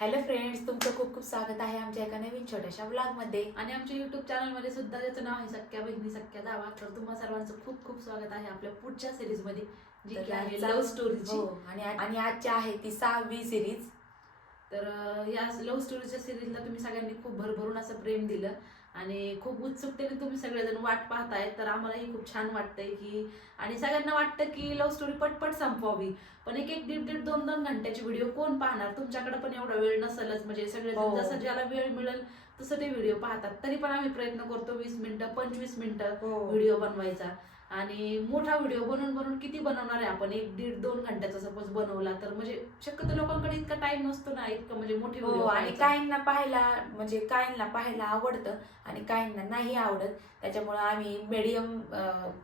Hello friends तुमचं खूप खूप स्वागत आहे आमच्या एका नवीन छोट्याशा ब्लॉगमध्ये. आणि आमच्या युट्यूब चॅनलमध्ये सुद्धा त्याचं नाव आहे सख्या बहिणी सख्या जावा तर तुम्हा सर्वांचं खूप खूप स्वागत आहे आपल्या पुढच्या सिरीजमध्ये जी की आहे लव्ह स्टोरीची हो, आणि आणि आजची आहे ती सहावी सिरीज तर अं, या लव्ह स्टोरीच्या सिरीजला तुम्ही सगळ्यांनी खूप भरभरून असं प्रेम दिलं. आणि खूप उत्सुकतेने तुम्ही सगळेजण वाट पाहताय तर आम्हालाही खूप छान वाटतंय की आणि सगळ्यांना वाटतं की लव्ह स्टोरी पटपट संपवावी. पण एक एक दीड दीड दोन दोन घंट्याची व्हिडिओ कोण पाहणार? तुमच्याकडे पण एवढा वेळ नसेलच. म्हणजे सगळे हो. जसं ज्याला वेळ मिळेल तसं ते व्हिडिओ पाहतात. तरी पण आम्ही प्रयत्न करतो वीस मिनिटं पंचवीस मिनिटं व्हिडिओ बनवायचा. आणि मोठा व्हिडिओ बनवून बनवून किती बनवणार आहे आपण? एक दीड दोन घंट्याचा सपोज बनवला तर म्हणजे शक्यतो लोकांकडे इतका टाइम नसतो ना इतकं म्हणजे मोठी हो आणि काहींना पाहायला म्हणजे काहींना पाहायला आवडतं आणि काहींना नाही आवडत. त्याच्यामुळे आम्ही मीडियम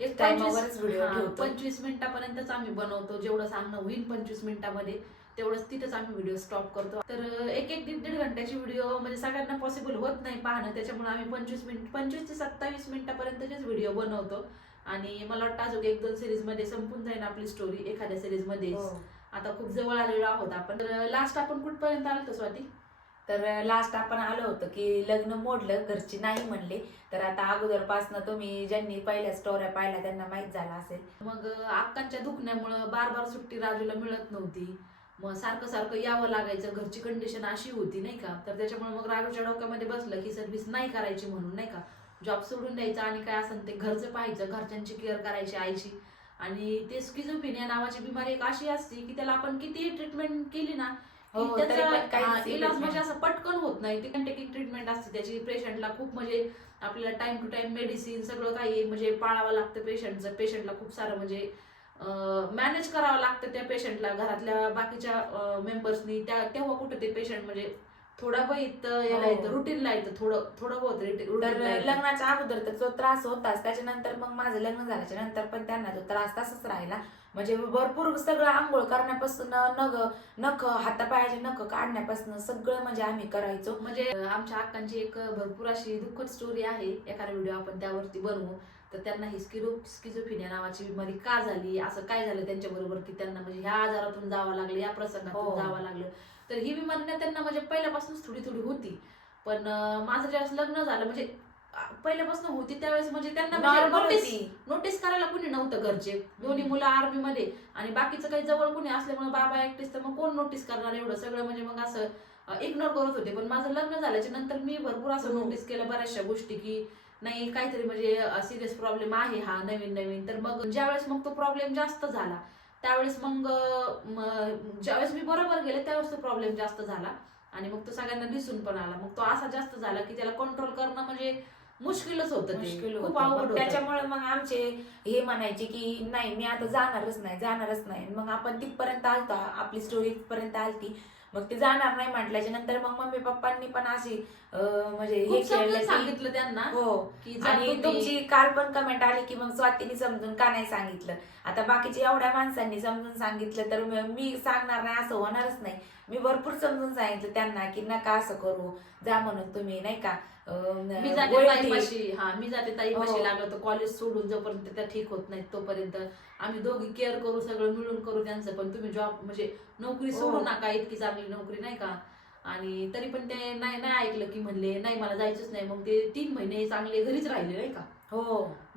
एक टाइमावरच पंचवीस व्हिडिओ ठेवतो. पंचवीस मिनिटापर्यंतच आम्ही बनवतो. जेवढं सांगणं होईल पंचवीस मिनिटामध्ये तेवढंच तिथेच आम्ही व्हिडिओ स्टॉप करतो. तर एक एक दीड दीड घंट्याची व्हिडिओ म्हणजे सगळ्यांना पॉसिबल होत नाही पाहणं. त्याच्यामुळे आम्ही पंचवीस मिनिट पंचवीस ते सत्तावीस मिनिटापर्यंतचेच व्हिडिओ बनवतो. आणि मला वाटतं अजून एक दोन सिरीजमध्ये संपून जाईल आपली स्टोरी एखाद्या सिरीजमध्ये हो. आता खूप जवळ आलेलो आहोत आपण. तर लास्ट आपण कुठपर्यंत आलो स्वाती? तर लास्ट आपण आलो होतो की लग्न मोडलं घरची नाही म्हणले. तर आता अगोदरपासनं तुम्ही ज्यांनी पहिल्या स्टोऱ्या पाहिल्या त्यांना माहीत झाला असेल. मग अक्कांच्या दुखण्यामुळं बार बार सुट्टी राजूला मिळत नव्हती. मग सारखं सारखं यावं लागायचं घरची कंडिशन अशी होती नाही का? तर त्याच्यामुळे मग राजूच्या डोक्यामध्ये बसलं की सर्व्हिस नाही करायची म्हणून नाही का? जॉब सोडून द्यायचा आणि काय असेल ते घरचं पाहायचं घरच्यांची केअर करायची आईची. आणि ते स्किझोफिनिया नावाची बिमारी एक अशी असते की त्याला आपण किती ट्रीटमेंट केली ना हो, इलाज. म्हणजे असं पटकन होत नाही. ती टेकिंग ट्रीटमेंट असते. त्याची पेशंटला खूप म्हणजे आपल्याला टाइम टू टाइम मेडिसिन सगळं काही म्हणजे पाळावं लागतं पेशंटचं पेशंटला खूप सारं म्हणजे मॅनेज करावं लागतं त्या पेशंटला घरातल्या बाकीच्या मेंबर्सनी त्या तेव्हा कुठं ते पेशंट म्हणजे थोडा बहुत याला. येतं रुटीनला येतं थोडं थोडं बहुत तर येतं. लग्नाच्या अगोदर तर जो त्रास होताच त्याच्यानंतर मग माझं लग्न झाल्याच्यानंतर पण त्यांना तो त्रास तसाच राहिला म्हणजे भरपूर सगळं आंघोळ करण्यापासून नग नख हातापायाचे नख काढण्यापासून सगळं म्हणजे आम्ही करायचो म्हणजे आमच्या अक्कांची एक भरपूर अशी दुःखद स्टोरी आहे एखादा व्हिडिओ आपण त्यावरती बनवू तर त्यांना ही स्किरो स्किझोफिनिया नावाची बिमारी का झाली असं काय झालं त्यांच्या बरोबर की त्यांना म्हणजे ह्या आजारातून जावं लागलं या प्रसंगातून हो. जावं लागलं तर ही बिमारी ना त्यांना म्हणजे पहिल्यापासूनच थोडी थोडी होती. पण माझं ज्यावेळेस लग्न झालं म्हणजे पहिल्यापासून होती त्यावेळेस म्हणजे त्यांना म्हणजे नोटीस होती. नोटीस करायला कुणी नव्हतं घरचे. दोन्ही मुलं आर्मी मध्ये आणि बाकीचं काही जवळ कुणी असल्यामुळे बाबा एकटेच तर मग कोण नोटीस करणार एवढं? सगळं म्हणजे मग असं इग्नोर करत होते. पण माझं लग्न झाल्याच्यानंतर मी भरपूर असं हो. नोटीस केलं बऱ्याचशा गोष्टी की नाही काहीतरी म्हणजे सिरियस प्रॉब्लेम आहे हा नवीन नवीन तर मग ज्यावेळेस मग तो प्रॉब्लेम जास्त झाला त्यावेळेस मग ज्यावेळेस मी बरोबर गेले त्यावेळेस तो प्रॉब्लेम जास्त झाला. आणि मग तो सगळ्यांना दिसून पण आला. मग तो असा जास्त झाला की त्याला कंट्रोल करणं म्हणजे मुश्किलच होतं. त्याच्यामुळे मग आमचे हे म्हणायचे की नाही मी आता जाणारच नाही जाणारच नाही. मग आपण तिथपर्यंत आलतो. आपली स्टोरी तिथपर्यंत आलती. मग ते जाणार नाही म्हटल्याच्या नंतर मग मम्मी पप्पांनी पण अशी म्हणजे हे सांगितलं त्यांना हो. की आणि तुमची काल पण कमेंट आली की मग स्वातीने समजून का नाही सांगितलं? आता बाकीच्या एवढ्या माणसांनी समजून सांगितलं तर म- सांगणार नाही असं होणारच नाही. मी भरपूर समजून सांगितलं त्यांना की नका असं करू जा म्हणून तुम्ही नाही का? मी जाते ताईपाशी हा मी जाते ताईपाशी हो. लागलं तर कॉलेज सोडून जोपर्यंत त्या ठीक होत नाहीत तोपर्यंत. आम्ही दोघी केअर करू सगळं मिळून करू त्यांचं पण तुम्ही जॉब म्हणजे नोकरी हो. सोडू नका इतकी चांगली नोकरी नाही का? आणि तरी पण ते नाही नाही ऐकलं की म्हणले नाही मला जायचंच नाही. मग ते तीन महिने चांगले घरीच राहिले नाही का? हो.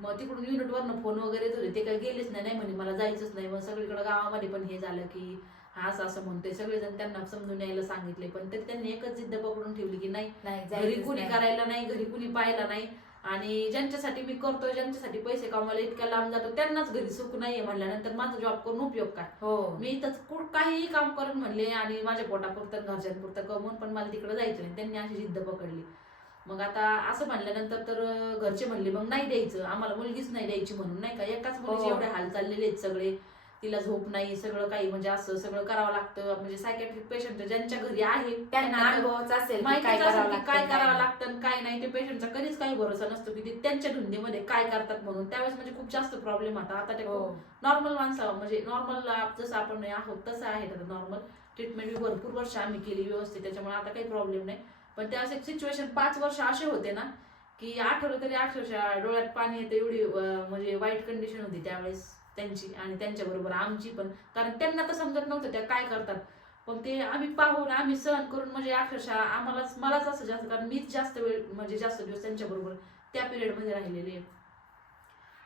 मग तिकडून युनिटवरनं फोन वगैरे येत होते ते काही गेलेच नाही नाही म्हणे मला जायचंच नाही. मग सगळीकडे गावामध्ये पण हे झालं की हा असं असं म्हणतोय. सगळेजण त्यांना समजून यायला सांगितले. पण तरी त्यांनी एकच जिद्द पकडून ठेवली की नाही घरी कुणी. करायला नाही घरी कुणी पाहायला नाही. आणि ज्यांच्यासाठी मी करतो ज्यांच्यासाठी पैसे कमवायला इतक्या लांब जातो त्यांनाच घरी सुख नाहीये म्हणल्यानंतर माझा जॉब करून उपयोग काय? हो. मी इथं कुठ काहीही काम करून म्हणले आणि माझ्या पोटापुरतं घरच्यांपुरतं कमवून पण मला तिकडे जायचं नाही. त्यांनी अशी जिद्द पकडली. मग आता असं म्हणल्यानंतर तर घरचे म्हणले मग नाही द्यायचं. आम्हाला मुलगीच नाही द्यायची म्हणून नाही का? एकाच मुलीचे हो. एवढे हाल चाललेले आहेत सगळे. तिला झोप नाही सगळं काही म्हणजे असं सगळं करावं लागतं. म्हणजे सायकॅट्रिक पेशंट ज्यांच्या घरी आहे त्यांना अनुभवच असेल की माहितीच काय करावं लागतं काय नाही. ते पेशंटचा कधीच काही भरोसा नसतो की ते त्यांच्या धुंदीमध्ये काय करतात म्हणून. त्यावेळेस म्हणजे खूप जास्त प्रॉब्लेम होता. आता ते हो. नॉर्मल माणसं म्हणजे नॉर्मल जसं आपण आहोत तसं आहे. नॉर्मल ट्रीटमेंट भरपूर वर्ष आम्ही केली व्यवस्थित. त्याच्यामुळे आता काही प्रॉब्लेम नाही. पण एक सिच्युएशन पाच वर्ष असे होते ना की आठवलं तरी अक्षरशः डोळ्यात पाणी येतं एवढी म्हणजे वाईट कंडिशन होती त्यावेळेस त्यांची आणि त्यांच्या बरोबर आमची पण. कारण त्यांना तर समजत नव्हतं त्या काय करतात. पण ते आम्ही पाहून आम्ही सहन करून म्हणजे अक्षरशः आम्हालाच मलाच असं जास्त कारण मीच जास्त वेळ म्हणजे जास्त दिवस त्यांच्याबरोबर त्या पिरियडमध्ये राहिलेले आहे.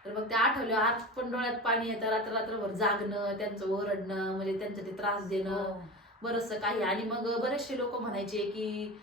तर मग ते आठवलं आज पण डोळ्यात पाणी येतं रात्र रात्रभर जागणं त्यांचं ओरडणं म्हणजे त्यांचं ते त्रास देणं बरंचसं काही. आणि मग बरेचसे लोक म्हणायचे की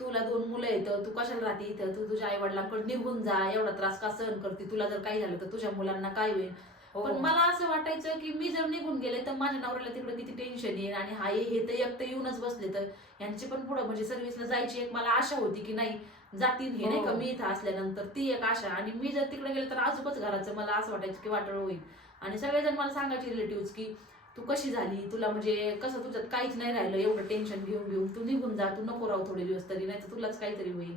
तुला दोन मुलं येतं तू कशाला राहते इथं? तू तुझ्या आई वडिलांकडे निघून जा एवढा त्रास का सहन करते? तुला जर काही झालं तर तुझ्या मुलांना काय होईल? हो. पण मला असं वाटायचं की मी जर निघून गेले तर माझ्या नवऱ्याला तिकडे किती टेन्शन येईल? आणि हा हे तर एक तर येऊनच बसले तर? यांची पण पुढं म्हणजे सर्व्हिसला जायची एक मला आशा होती की नाही जातील हे नाही का? हो. मी इथं असल्यानंतर ती एक आशा. आणि मी जर तिकडे गेले तर आजोबाच घराचं मला असं वाटायचं की वाटळ होईल. आणि सगळेजण मला सांगायचे रिलेटिव्ह की तू कशी झाली? तुला म्हणजे कसं तुझ्यात काहीच नाही राहिलं एवढं टेन्शन घेऊन घेऊन. तू निघून जा तू नको राहू थोडे दिवस तरी नाही तर तुलाच काहीतरी होईल.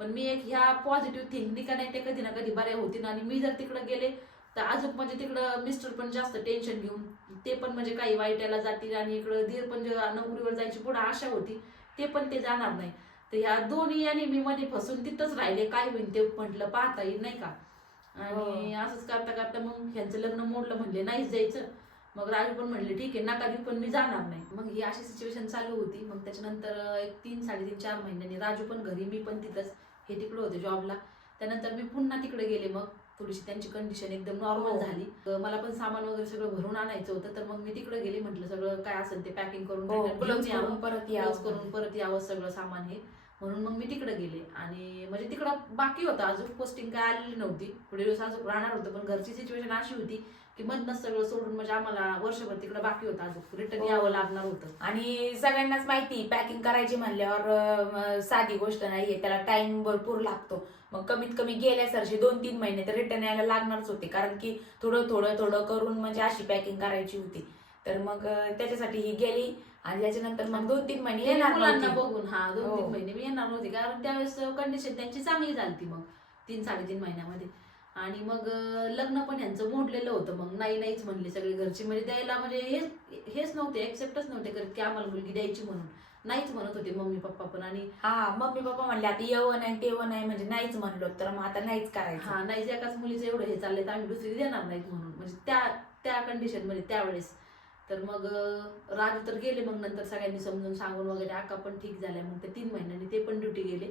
पण मी एक ह्या पॉझिटिव्ह थिंकनी का नाही ते कधी ना कधी बऱ्या होतील आणि मी जर तिकडे गेले तर अजून म्हणजे तिकडं मिस्टर पण जास्त टेन्शन घेऊन ते पण म्हणजे काही वाईटाला जातील आणि इकडं दीर पण जे नोकरीवर जायची पुढे आशा होती ते पण ते जाणार नाही. तर ह्या दोन्ही आणि मी मध्ये फसून तिथंच राहिले काय होईल ते म्हटलं पाहता येईल नाही का? आणि असंच करता करता मग ह्यांचं लग्न मोडलं म्हणले नाहीच जायचं. मग राजू पण म्हणले ठीक आहे नका देऊ पण मी जाणार नाही. मग ही अशी सिच्युएशन चालू होती. मग त्याच्यानंतर एक तीन साडेतीन चार महिन्यांनी राजू पण घरी मी पण तिथंच हे तिकडे होते जॉबला त्यानंतर मी पुन्हा तिकडे गेले मग. थोडीशी त्यांची कंडिशन एकदम नॉर्मल हो. झाली. मला पण सामान वगैरे सगळं भरून आणायचं होतं. तर मग मी तिकडे गेले म्हटलं सगळं काय असेल ते पॅकिंग करून हो. करून परत यावं. करून परत यावं सगळं सामान हे. म्हणून मग मी तिकडे गेले. आणि म्हणजे तिकडं बाकी होतं. अजून पोस्टिंग काय आलेली नव्हती. थोडे दिवस अजून राहणार होतं पण घरची सिच्युएशन अशी होती. की मधनच सगळं सोडून म्हणजे आम्हाला वर्षभर तिकडे बाकी होतं अजून. रिटर्न हो. यावं लागणार होतं. आणि सगळ्यांनाच माहिती पॅकिंग करायची म्हणल्यावर अं, साधी गोष्ट नाहीये त्याला टाइम भरपूर लागतो. मग कमीत कमी गेल्यासारखे दोन तीन महिने तर रिटर्न यायला लागणारच होते. कारण की थोडं थोडं थोडं करून म्हणजे अशी पॅकिंग करायची होती. तर मग अं, त्याच्यासाठी ही गेली. आणि त्याच्यानंतर मग दोन तीन महिने येणार मुलांना नव्हती. बघून हा दोन हो. तीन महिने मी येणार नव्हते. कारण त्यावेळेस कंडिशन त्यांची चांगली झाली मग तीन साडेतीन महिन्यामध्ये. आणि मग लग्न पण यांचं मोडलेलं होतं. मग नाही नाहीच म्हणले सगळे घरचे. म्हणजे द्यायला म्हणजे हेच हेच नव्हते एक्सेप्टच नव्हते करत की आम्हाला मुलगी द्यायची म्हणून. नाहीच म्हणत होते मम्मी पप्पा पण. आणि हा मम्मी पप्पा म्हणले आता येवं नाही तेवं नाही म्हणजे नाहीच म्हणलो. तर मग आता नाहीच करायचं. हा नाही जे एकाच मुलीचं एवढं हे चाललंय तर आम्ही दुसरी देणार नाहीत म्हणून. म्हणजे त्या त्या कंडिशनमध्ये त्यावेळेस. तर मग राजू तर गेले मग नंतर सगळ्यांनी समजून सांगून वगैरे आका पण ठीक झाल्या. मग ते तीन महिन्यांनी ते पण ड्युटी गेले.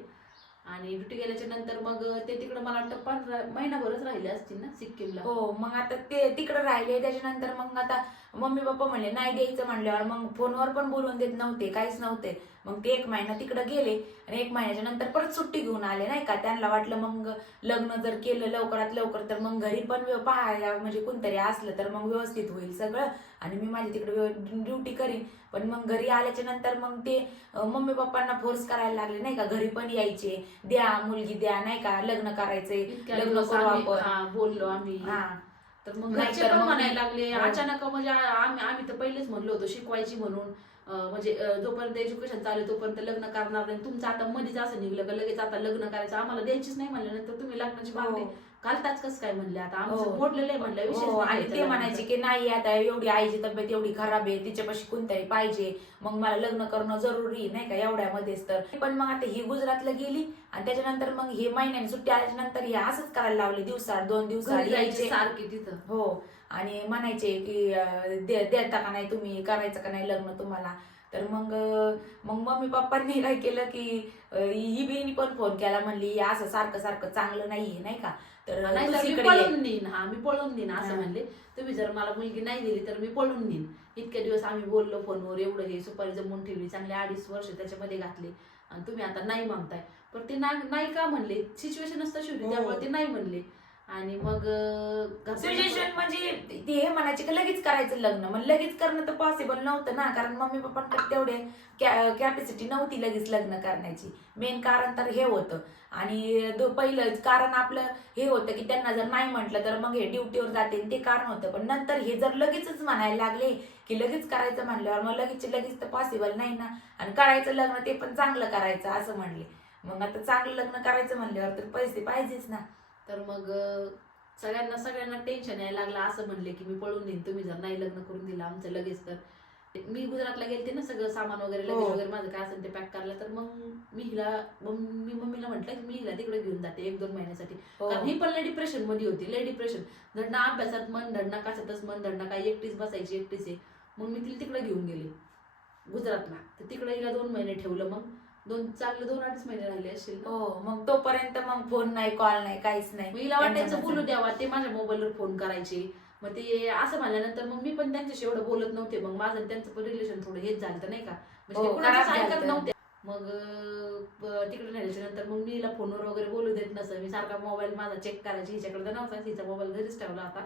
आणि ड्युटी गेल्याच्यानंतर मग ते तिकडं मला वाटतं पंधरा महिनाभरच राहिले असतील ना सिक्कीमला. हो मग आता ते तिकडे राहिले त्याच्यानंतर मग आता मम्मी पप्पा म्हणले नाही द्यायचं म्हणल्यावर मग फोनवर पण बोलून देत नव्हते काहीच नव्हते. मग ते एक महिना तिकडे गेले आणि एक महिन्याच्या नंतर परत सुट्टी घेऊन आले नाही का? त्यांना वाटलं मग लग्न जर केलं लवकरात लवकर तर मग घरी पण पाहायला म्हणजे कोणतरी असलं तर मग व्यवस्थित होईल सगळं. आणि मी माझी तिकडे ड्युटी करीन. पण मग घरी आल्याच्यानंतर मग ते मम्मी पप्पांना फोर्स करायला लागले नाही का? घरी पण यायचे. द्या मुलगी द्या नाही का? लग्न करायचंय. लग्न करू आपण. बोललो आम्ही. तर मग घरचे पण म्हणायला लागले. अचानक म्हणजे आम्ही आम्ही तर पहिलेच म्हणलो होतो शिकवायची म्हणून. म्हणजे जोपर्यंत एज्युकेशन चालू तोपर्यंत लग्न करणार नाही. तुमचं आता मध्येच असं निघलं का लगेच आता लग्न करायचं? आम्हाला द्यायचीच नाही म्हणल्यानंतर तुम्ही लग्नाची मागणी घालताच कसं काय म्हणले आता? आमचं हो. मोडलेलं आहे म्हणलं विशेष हो आणि ते म्हणायचे की नाही आता एवढी आईची तब्येत एवढी खराब आहे तिच्यापाशी कोणतरी पाहिजे. मग मला लग्न करणं जरुरी नाही का एवढ्यामध्येच तर. पण मग आता ही गुजरातला गेली आणि त्याच्यानंतर मग हे महिन्याने सुट्टी आल्याच्यानंतर हे असंच करायला लावले दिवसाआड दोन जायचे यायचे. सारखे तिथं. हो. आणि म्हणायचे की दे- देता का नाही तुम्ही? करायचं का नाही लग्न तुम्हाला? तर मग मग मम्मी पप्पांनी काय केलं की ही बिनी पण फोन केला म्हणली असं सारखं सारखं चांगलं नाहीये नाही का? तर नाही. पळून हा मी पळून नेईन असं. म्हणले. तुम्ही जर मला मुलगी नाही दिली तर मी पळून नेईन. इतके दिवस आम्ही बोललो फोनवर एवढं हे सुपारी जमून ठेवली चांगले अडीच वर्ष त्याच्यामध्ये घातले. आणि तुम्ही आता नाही म्हणताय. पण ते नाही का म्हणले सिच्युएशनच तशी होती हो. त्यामुळे ते नाही म्हणले. आणि मग सजेशन सिच्युएशन म्हणजे ते हे म्हणायचे की लगेच करायचं लग्न. मग लगेच करणं तर पॉसिबल नव्हतं ना कारण मम्मी पप्पांकडे तेवढे कॅपॅसिटी नव्हती लगेच लग्न करण्याची. मेन कारण तर हे होतं. आणि पहिलं कारण आपलं हे होतं की त्यांना जर नाही म्हटलं तर मग हे ड्युटीवर जाते ते कारण होतं. पण नंतर हे जर लगेचच म्हणायला लागले की लगेच करायचं म्हणल्यावर मग लगेच लगेच तर पॉसिबल नाही ना. आणि करायचं लग्न ते पण चांगलं करायचं असं म्हणले. मग आता चांगलं लग्न करायचं म्हणल्यावर तर पैसे पाहिजेच ना. तर मग सगळ्यांना सगळ्यांना टेन्शन यायला लागलं असं म्हणले की मी पळून देईन तुम्ही जर नाही लग्न करून दिलं आमचं लगेच तर. मी गुजरातला गेलते ना सगळं सामान वगैरे लगेच हो. वगैरे माझं काय असेल ते पॅक करायला तर मग मी हिला मी मम्मीला म्हटलं की मी हिला तिकडे घेऊन जाते एक दोन महिन्यासाठी. हो. कारण ही पण लय डिप्रेशनमध्ये होती लय डिप्रेशन धडना अभ्यासात मन धडना कशातच मन धडना काय एकटीच बसायची एकटीच आहे. मग मी तिला तिकडे घेऊन गेले गुजरातला. तर तिकडे हिला दोन महिने ठेवलं मग. दोन चांगले दोन अडीच महिने राहिले असतील ना. हो मग तोपर्यंत मग फोन नाही कॉल नाही काहीच नाही. मग हिला वाटायचं त्यांच्या बोलू द्यावा ते माझ्या मोबाईलवर फोन करायचे. मग ते असं म्हणल्यानंतर मग मी पण त्यांच्याशी एवढं बोलत नव्हते. मग माझं आणि त्यांचं पण रिलेशन थोडं हेच झालं नाही का? म्हणजे हो, ते कुणाचंच खराब ऐकत झालतं. नव्हते. मग अं, तिकडे नेल्याच्या नंतर मग मी हिला फोनवर वगैरे बोलू देत नसं मी सारखा मोबाईल माझा चेक करायची हिच्याकडे तर नव्हता हिचा मोबाईल घरीच ठेवला होता.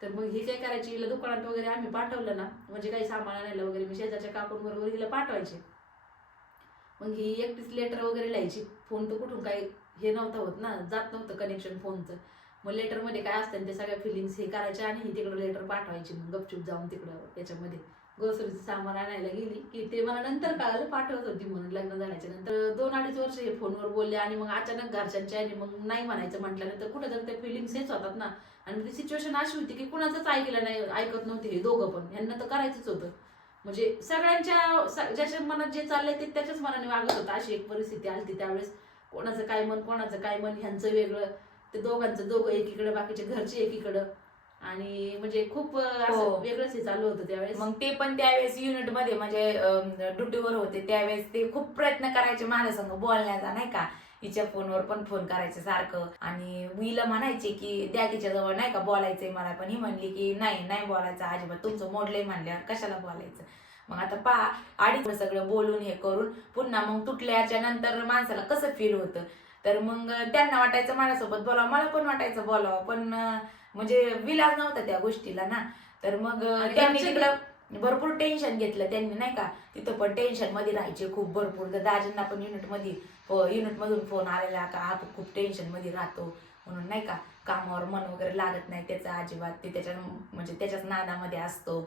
तर मग ही काय करायची? हिला दुकानात वगैरे आम्ही पाठवलं ना. म्हणजे काही सामान आणायला वगैरे मी शेजारच्या काकूंबरोबर हिला पाठवायचे. मग ही एकटीच लेटर वगैरे लिहायची. फोन तर कुठून काही हे नव्हतं होत ना. जात नव्हतं कनेक्शन फोनचं मग लेटरमध्ये काय असतं ते सगळ्या फिलिंग्स हे करायच्या आणि ही तिकडं लेटर पाठवायची. मग गपचूप जाऊन तिकडं त्याच्यामध्ये ग्रोसरीचं सामान आणायला गेली की ते मला नंतर कळालं पाठवत होती म्हणून लग्न झाल्याच्यानंतर. दोन अडीच वर्ष हे फोनवर बोलले आणि मग अचानक घरच्यांच्या आणि मग नाही म्हणायचं म्हटल्यानंतर कुठं तर ते फिलिंग्स हेच होतात ना. आणि ती सिच्युएशन अशी होती की कुणाचंच ऐकलं नाही ऐकत नव्हते हे दोघं पण. यांना तर करायचंच होतं. म्हणजे सगळ्यांच्या ज्याच्या मनात जे चाललंय ते त्याच्याच मनाने वागत होतं. अशी एक परिस्थिती आली त्यावेळेस. कोणाचं काय मन कोणाचं काय मन ह्यांचं वेगळं. ते दोघांचं दोघं एकीकडे बाकीचे घरचे एकीकडं. आणि म्हणजे खूप असं हो. वेगळंच हे चालू होतं त्यावेळेस. मग ते पण त्यावेळेस युनिटमध्ये म्हणजे ड्युटीवर होते. त्यावेळेस ते खूप प्रयत्न करायचे माझ्या संग बोलण्याचा नाही का? हिच्या फोनवर पण फोन करायचे सारखं. आणि मीला म्हणायचे की द्या तिच्या जवळ नाही का बोलायचंय मला? पण ही म्हणली की नाही नाही बोलायचं अजिबात. तुमचं मोडलंय म्हणल्यावर कशाला बोलायचं? मग आता पा अडीच सगळं बोलून हे करून पुन्हा मग तुटल्याच्या नंतर माणसाला कसं फील होतं? तर मग त्यांना वाटायचं माझ्यासोबत बोलावं मला पण वाटायचं बोलावं. पण म्हणजे विलाज नव्हता त्या गोष्टीला ना. तर मग त्यांनी तिकडं भरपूर टेन्शन घेतलं त्यांनी नाही का? तिथं पण टेन्शनमध्ये राहायचे खूप भरपूर. तर दाजींना पण युनिटमध्ये युनिट मधून फोन आलेला का हा खूप टेन्शनमध्ये राहतो. म्हणून नाही का कामावर मन वगैरे लागत नाही त्याचा अजिबात ते त्याच्या म्हणजे त्याच्याच नादामध्ये असतो.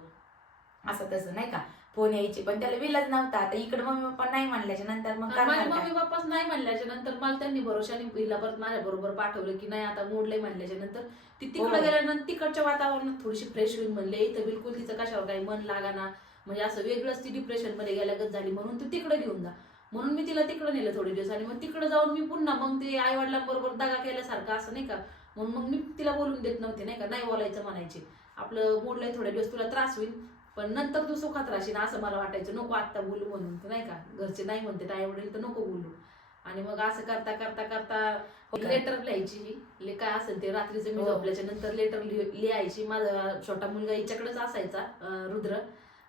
असं तसं नाही का? फोन यायची पण त्याला विलाज नव्हता. आता इकडे मम्मी पप्पा नाही म्हणल्याच्या नंतर मग माझ्या करणार काय? मम्मी पप्पाच नाही म्हणल्याच्या नंतर मला त्यांनी भरोशाने हिला परत माझ्या बरोबर पाठवलं की नाही आता मोडलंय म्हणल्याच्या नंतर. ती तिकडे हो. गेल्यानंतर तिकडच्या वातावरणात थोडीशी फ्रेश होईल म्हणले इथं बिलकुल तिचं कशावर काही मन लागाना. म्हणजे असं वेगळंच ती डिप्रेशनमध्ये गेल्यागत झाली म्हणून तू तिकडे घेऊन जा. म्हणून मी तिला तिकडे नेलं थोडे दिवस आणि मग तिकडे जाऊन मी पुन्हा मग ते आई वडिलांबरोबर दगा केल्यासारखं असं नाही का? म्हणून मग मी तिला बोलून देत नव्हते नाही का? नाही बोलायचं म्हणायचे. आपलं मोडलंय थोडे दिवस तुला त्रास होईल. पण नंतर तू सुखात राहशील असं मला वाटायचं नको आत्ता बोलू म्हणून नाही का घरचे नाही म्हणते आई वडील तर नको बोलू आणि मग असं करता करता करता? लेटर लिहायची. ले काय असेल ते रात्रीचं मी हो. झोपल्याच्या नंतर लेटर लिहायची माझा छोटा मुलगा हिच्याकडेच असायचा रुद्र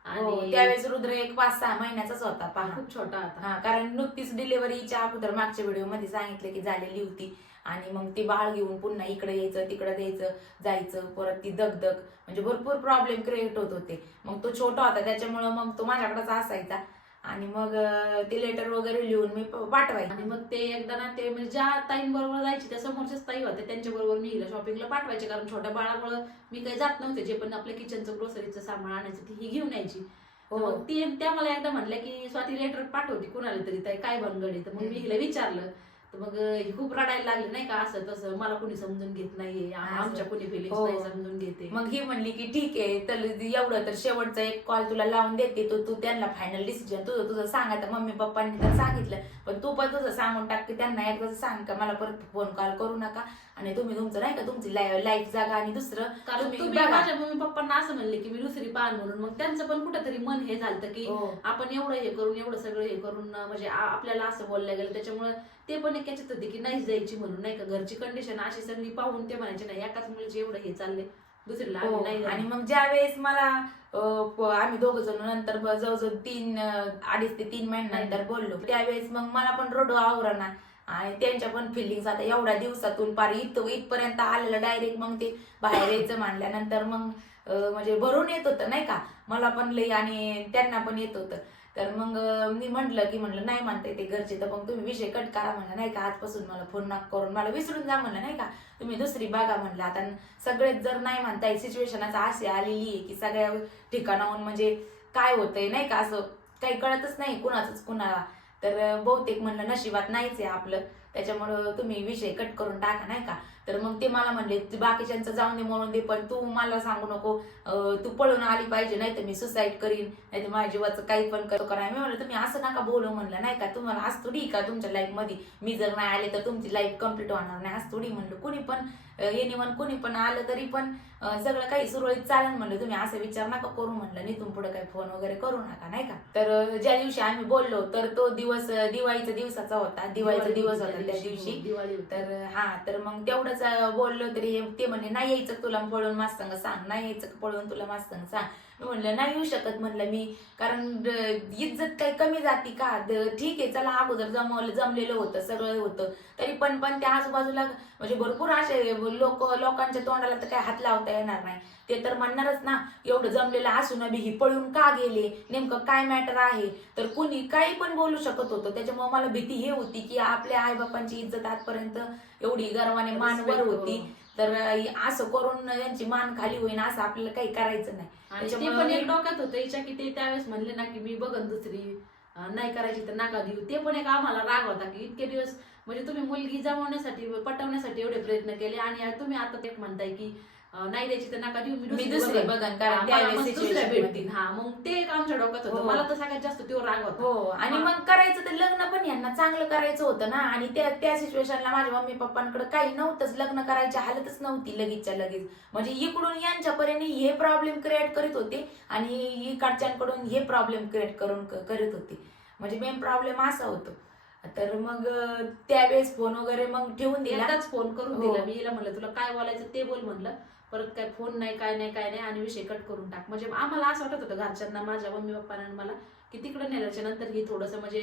आणि त्यावेळेस रुद्र एक पाच सहा महिन्याचाच होता पहा. खूप छोटा होता. हा कारण नुकतीच डिलिव्हरीच्या अगोदर मागच्या व्हिडिओमध्ये सांगितलं की झालेली होती. आणि मग ती बाळ घेऊन पुन्हा इकडे यायचं तिकडे द्यायचं जायचं परत ती दगदग. म्हणजे भरपूर प्रॉब्लेम क्रिएट होत होते. मग तो छोटा होता त्याच्यामुळं मग तो माझ्याकडेच असायचा. आणि मग ते लेटर वगैरे लिहून मी पाठवायचे. आणि मग ते एकदा ना ते म्हणजे ज्या ताईंबरोबर जायची त्या समोरच्याच ताई होत्या. त्यांच्याबरोबर मी हिला शॉपिंगला पाठवायचे. कारण छोट्या बाळामुळं मी काही जात नव्हते. जे पण आपल्या किचनचं ग्रोसरीचं सामान आणायचं ती ही घेऊन यायची. हो. मग ती त्या मला एकदा म्हणल्या की स्वाती लेटर पाठवते. कुणाला तरी? ताई काय बनगड आहे? तर मग मी. हिला विचारलं. तर मग ही खूप रडायला लागली नाही का? असं तसं. मला कोणी समजून घेत नाहीये. आम-. आमच्या कोणी फिलिंग्स हो. नाही समजून घेते. मग ही म्हणली की ठीक आहे तर एवढं तर शेवटचा एक कॉल तुला लावून देते. तो तू त्यांना फायनल डिसिजन तुझं तुझं सांग. आता मम्मी पप्पांनी तर सांगितलं. पण तू पण तुझं सांगून टाक की त्यांना एकदा सांग का? मला परत फोन कॉल करू नका. आणि तुम्ही तुमचं नाही का तुमची लाईफ जागा आणि दुसरं कारण तुम्ही. माझ्या मम्मी पप्पांना असं म्हणले की मी दुसरी पाहन म्हणून मग त्यांचं पण कुठंतरी मन हे झालं की हो. आपण एवढं हे करून एवढं सगळं हे करून म्हणजे आपल्याला असं बोललं गेलं त्याच्यामुळे ते पण एक याच्यात होते की नाही जायची म्हणून नाही का घरची कंडिशन अशी सगळी पाहून ते म्हणायचे नाही एकाच मुलीचे एवढं हे चाललंय दुसरीला आम्ही हो. नाही आणि. मग ज्या वेळेस मला आम्ही दोघ जण नंतर जवळजवळ तीन अडीच ते तीन महिन्यानंतर बोललो त्यावेळेस मग मला पण रडू आवरणा आणि त्यांच्या पण फिलिंग्स आता एवढ्या दिवसातून पार इथं इथपर्यंत आलेलं डायरेक्ट मग ते बाहेर यायचं म्हणल्यानंतर मग म्हणजे भरून येत होतं नाही का? मला पण लई आणि त्यांना पण येत होतं. तर मग मी म्हटलं की म्हणलं नाही म्हणते ते घरचे तर मग तुम्ही विषय कट करा म्हणलं नाही का? आजपासून मला फोन नाक करून मला विसरून जा म्हणलं नाही का? तुम्ही दुसरी बघा म्हणलं. आता सगळेच जर नाही म्हणताय सिच्युएशन आता अशी आलेली आहे की सगळ्या ठिकाणाहून म्हणजे काय होतंय नाही का? असं काही कळतच नाही कुणाचंच कुणाला. तर बहुतेक म्हणलं नशिबात नाहीच आहे आपलं. त्याच्यामुळं तुम्ही विषय कट करून टाका नाही का? तर मग ते मला म्हणले "तू बाकीच्यांचं जाऊन दे म्हणून दे पण तू मला सांगू नको. तू पळून आली पाहिजे नाही तर मी सुसाईड करीन नाही तर माझ्या जीवाचं काही पण करतो. करा मी म्हणलं तुम्ही असं नका बोलू म्हणलं नाही का? तुम्हाला आज थोडी का तुमच्या लाईफमध्ये मी जर नाही आले तर तुमची लाईफ कंप्लीट होणार नाही. आज थोडी म्हणलं कुणी पण एनिवन कुणी पण आलं तरी पण सगळं काही सुरळीत चालेल म्हणलं तुम्ही असं विचार नका करू म्हणलं निथून पुढे काही फोन वगैरे करू नका नाही का? तर ज्या दिवशी आम्ही बोललो तर तो दिवस दिवाळीचा दिवसाचा होता. दिवाळीचा दिवस होता. त्या दिवशी. तर हा तर मग तेवढंच बोललो तरी ते म्हणे नाही यायचं तुला पळून मास संग. नाही यायचं पळून तुला मास संग सांग. मी म्हणलं नाही येऊ शकत म्हणलं मी. कारण इज्जत काही कमी जाती का? ठीक आहे चला अगोदर जमवलं जमलेलं होतं सगळं होतं. तरी पण पण त्या आजूबाजूला म्हणजे भरपूर असे लोक लोकांच्या तोंडाला तर काय हात लावता येणार नाही. ते तर म्हणणारच ना एवढं जमलेलं असून बी ही पळून का गेले? नेमकं काय मॅटर आहे? तर कुणी काही पण बोलू शकत होतं. त्याच्यामुळे मला भीती हे होती की आपल्या आईबापांची इज्जत आजपर्यंत एवढी गर्वाने मानवर होती. तर असं करून यांची मान खाली होईन असं आपल्याला काही करायचं नाही. आणि ते त्याच्यामुळं पण एक डोक्यात होतं हिच्या की ते त्यावेळेस म्हणले ना की मी बघन दुसरी अं, नाही करायची तर नका देऊ. ते पण एक आम्हाला राग होता की इतके दिवस म्हणजे तुम्ही मुलगी जमवण्यासाठी पटवण्यासाठी एवढे प्रयत्न केले आणि तुम्ही आता ते म्हणताय की नाही द्यायची तर नका देऊ मी दुसरी बघन. हा, कारण त्यावेळेस दुसऱ्या भेटतील. हा मग ते एक आमच्या डोक्यात होतं. हो. मला तर सगळ्यात जास्त तो राग होता. हो आणि मग करायचं तर लग्न पण यांना चांगलं करायचं होतं ना. आणि त्या त्या सिच्युएशनला माझ्या मम्मी पप्पांकडे काही नव्हतंच. लग्न करायची हालतच नव्हती लगेचच्या लगेच. म्हणजे इकडून यांच्यापर्यंत हे प्रॉब्लेम क्रिएट करीत होते आणि इकडच्यांकडून हे प्रॉब्लेम क्रिएट करून करीत होते. म्हणजे मेन प्रॉब्लेम असा होतो. तर मग त्यावेळेस फोन वगैरे मग ठेवून दिला. फोन करून हो. दिला मी हिला म्हणलं तुला काय बोलायचं ते बोल म्हणलं. परत काय फोन नाही काय नाही काय नाही आणि विषय कट करून टाक. म्हणजे आम्हाला असं वाटत होतं घरच्यांना माझ्या मम्मी पप्पांना मला की तिकडे नेल्याच्या नंतर ही थोडंसं म्हणजे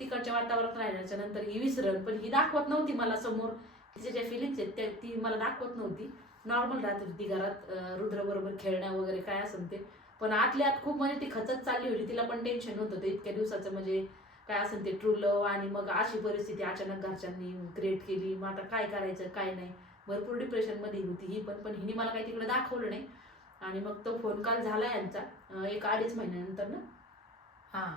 तिकडच्या वातावरणात राहिल्याच्या नंतर ही विसरण. पण ही दाखवत नव्हती मला समोर. तिच्या ज्या फिलिंग्स आहेत त्या ती मला दाखवत नव्हती. नॉर्मल राहत होती ती घरात रुद्रबरोबर खेळणं वगैरे काय असेल ते. पण आतल्या आत खूप म्हणजे ती खचत चालली होती. तिला पण टेन्शन होतं ते इतक्या दिवसाचं म्हणजे काय असेल ते ट्रू लव आणि मग अशी परिस्थिती अचानक घरच्यांनी क्रिएट केली. मग आता काय करायचं काय नाही. भरपूर डिप्रेशनमध्ये होती ही पण पण हिने मला काही तिकडे दाखवलं नाही. आणि मग तो फोन कॉल झाला यांचा एक अडीच महिन्यानंतर ना.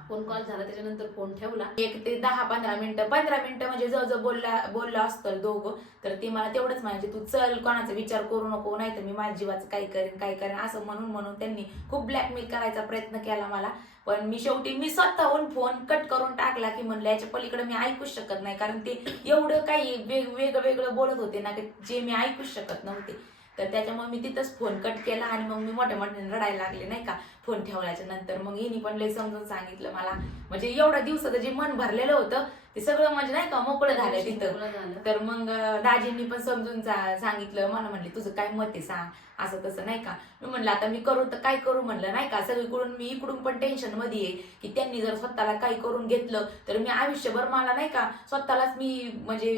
फोन कॉल झाला त्याच्यानंतर फोन ठेवला. एक ते दहा पंधरा मिनिटं पंधरा मिनिटं म्हणजे जवळ बोलला बोलला असतं दोघं. तर ती मला तेवढंच म्हणायची तू चल कोणाचा विचार करू नको नाही तर मी माझ्या जीवाचं काय करेन काय करेन असं म्हणून म्हणून त्यांनी खूप ब्लॅकमेल करायचा प्रयत्न केला मला. पण मी शेवटी मी स्वतःहून फोन कट करून टाकला की म्हणलं याच्या पलीकडे मी ऐकूच शकत नाही. कारण ते एवढं काही वेग वेगळं वेगळं बोलत होते ना की जे मी ऐकूच शकत नव्हते. तर त्याच्यामुळे मी तिथंच फोन कट केला आणि मग मी मोठ्या मोठ्याने रडायला लागले नाही का? फोन ठेवल्याच्या नंतर मग हिनी पण लय समजून सांगितलं मला. म्हणजे एवढ्या दिवसाचं जे मन भरलेलं होतं ते सगळं म्हणजे नाही का मोकळं झालं तिथं. तर मग दाजींनी पण समजून सांगितलं. मला म्हणले तुझं काय मत आहे? सांग. असं तसं नाही का? मी म्हणलं आता मी करू तर काय करू? म्हणलं नाही का? सगळीकडून मी इकडून पण टेन्शनमध्ये आहे की त्यांनी जर स्वतःला काही करून घेतलं तर मी आयुष्यभर मला नाही का स्वतःलाच मी म्हणजे.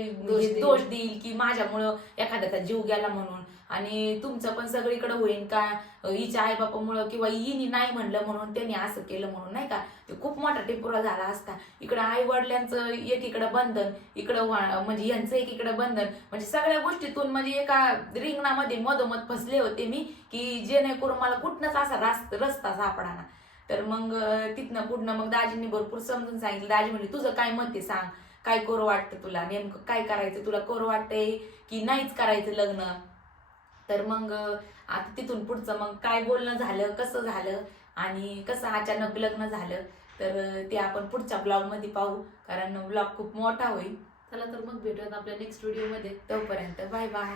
दोष देईल की माझ्यामुळं एखाद्याचा जीव गेला म्हणून. आणि तुमचं पण सगळीकडे होईन का? अं, हिच्या आईबापामुळं किंवा हिनी नाही म्हणलं म्हणून त्यांनी असं केलं म्हणून नाही का? ते खूप मोठा टिपुरा झाला असता. इकडं आई वडिलांचं एकीकडं बंधन इकडं वा- म्हणजे यांचं एकीकडं बंधन. म्हणजे सगळ्या गोष्टीतून म्हणजे एका रिंगणामध्ये मधोमध फसले होते मी की जेणेकरून मला कुठनंच असा रास्त रस्ता सापडाना. तर मग तिथनं कुठनं मग दाजींनी भरपूर समजून सांगितलं. दाजी म्हणजे तुझं काय मत आहे सांग? काय करू वाटतं तुला? नेमकं काय करायचं? तुला करू वाटतंय की नाहीच करायचं लग्न? तर मग आता तिथून पुढचं मग काय बोलणं झालं कसं झालं आणि कसं अचानक लग्न झालं तर ते आपण पुढच्या ब्लॉगमध्ये पाहू कारण ब्लॉग खूप मोठा होईल. चला तर मग भेटूयात आपल्या नेक्स्ट व्हिडिओमध्ये. तोपर्यंत बाय बाय.